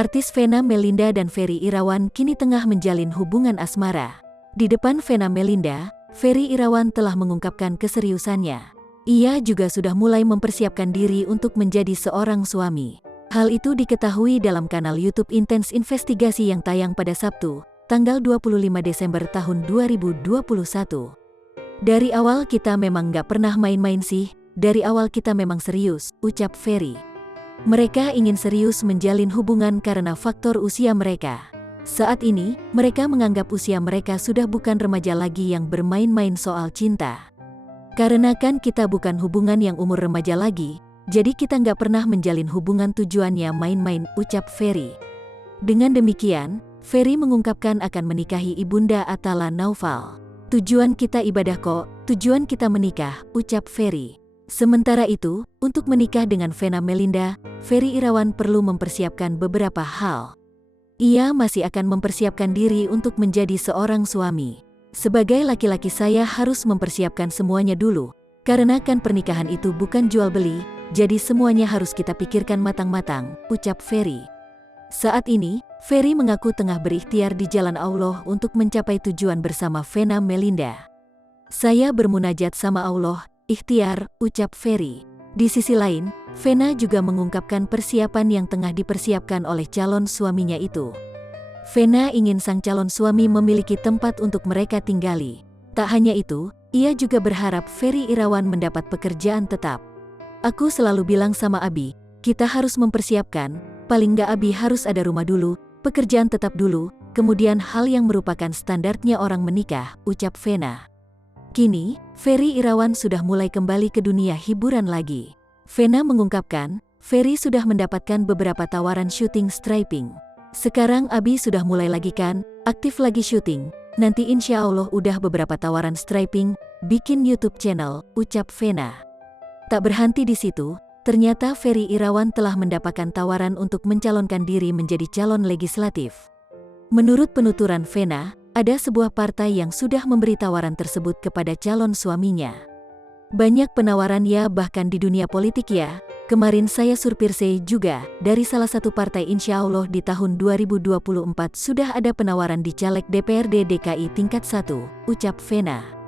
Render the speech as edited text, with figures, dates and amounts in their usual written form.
Artis Vena Melinda dan Ferry Irawan kini tengah menjalin hubungan asmara. Di depan Vena Melinda, Ferry Irawan telah mengungkapkan keseriusannya. Ia juga sudah mulai mempersiapkan diri untuk menjadi seorang suami. Hal itu diketahui dalam kanal YouTube Intens Investigasi yang tayang pada Sabtu, tanggal 25 Desember tahun 2021. Dari awal kita memang gak pernah main-main sih, dari awal kita memang serius, ucap Ferry. Mereka ingin serius menjalin hubungan karena faktor usia mereka. Saat ini, mereka menganggap usia mereka sudah bukan remaja lagi yang bermain-main soal cinta. Karena kan kita bukan hubungan yang umur remaja lagi, jadi kita nggak pernah menjalin hubungan tujuannya main-main, ucap Ferry. Dengan demikian, Ferry mengungkapkan akan menikahi Ibunda Atala Naufal. Tujuan kita ibadah kok, tujuan kita menikah, ucap Ferry. Sementara itu, untuk menikah dengan Vena Melinda, Ferry Irawan perlu mempersiapkan beberapa hal. Ia masih akan mempersiapkan diri untuk menjadi seorang suami. Sebagai laki-laki saya harus mempersiapkan semuanya dulu, karena kan pernikahan itu bukan jual beli, jadi semuanya harus kita pikirkan matang-matang, ucap Ferry. Saat ini, Ferry mengaku tengah berikhtiar di jalan Allah untuk mencapai tujuan bersama Vena Melinda. Saya bermunajat sama Allah, ikhtiar, ucap Ferry. Di sisi lain, Vena juga mengungkapkan persiapan yang tengah dipersiapkan oleh calon suaminya itu. Vena ingin sang calon suami memiliki tempat untuk mereka tinggali. Tak hanya itu, ia juga berharap Ferry Irawan mendapat pekerjaan tetap. Aku selalu bilang sama Abi, kita harus mempersiapkan, paling nggak Abi harus ada rumah dulu, pekerjaan tetap dulu, kemudian hal yang merupakan standarnya orang menikah, ucap Vena. Kini, Ferry Irawan sudah mulai kembali ke dunia hiburan lagi. Vena mengungkapkan, Ferry sudah mendapatkan beberapa tawaran syuting stripping. Sekarang Abi sudah mulai lagi kan, aktif lagi syuting, nanti insya Allah udah beberapa tawaran stripping, bikin YouTube channel, ucap Vena. Tak berhenti di situ, ternyata Ferry Irawan telah mendapatkan tawaran untuk mencalonkan diri menjadi calon legislatif. Menurut penuturan Vena, ada sebuah partai yang sudah memberi tawaran tersebut kepada calon suaminya. Banyak penawaran ya, bahkan di dunia politik ya. Kemarin saya surprise juga, dari salah satu partai insya Allah di tahun 2024 sudah ada penawaran di caleg DPRD DKI tingkat 1, ucap Vena.